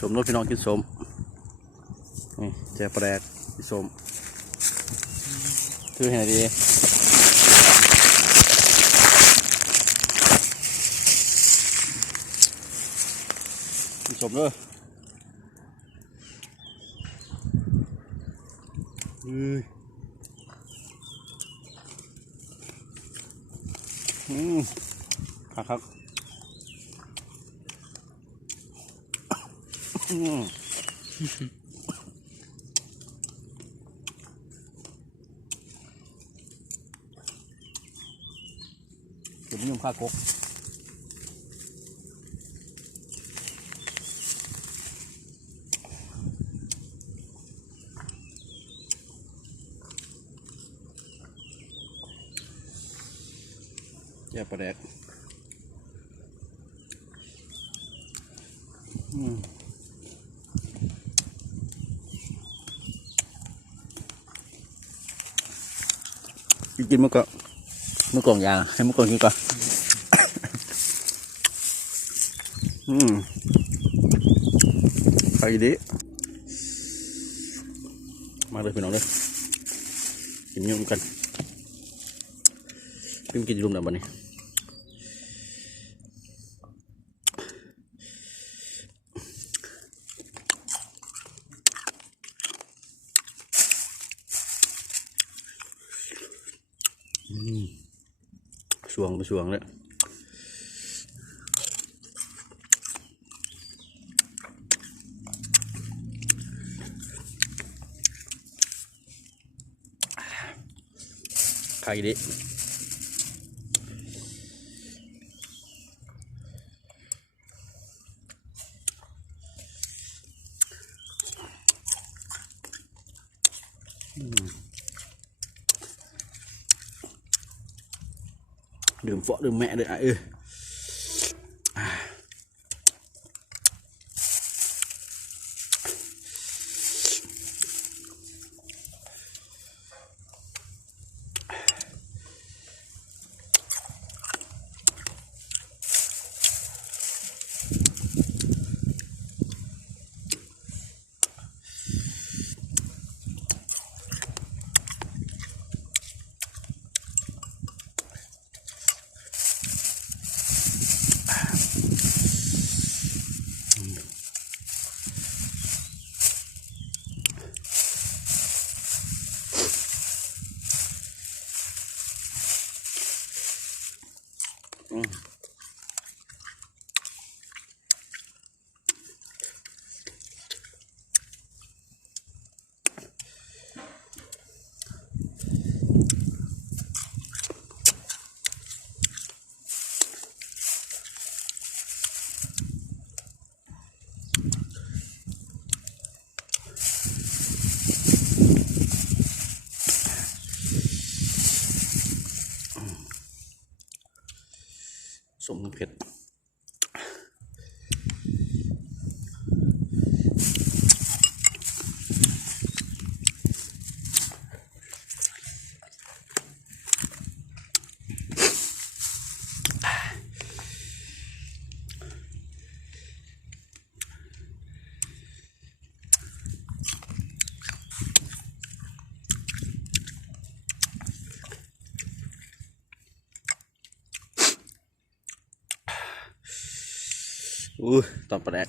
สมรสพี่น้องกินสมนี่แจกแปลกกินสมถือให้ดีกินสมเลยครับเดี๋ยวมันยุ่งข้ากกแย่ประแดกกินเมื่อก่อนยางให้เมื่อก่อนกินก่อนไปดิมาเลยพี่น้องเลยกินยุ่งกันกินรุมแบบนี้ช่วงไปช่วงเลยใครดิดื่มphởดื่มแม่เลยสมเผ็ดตอนแปลก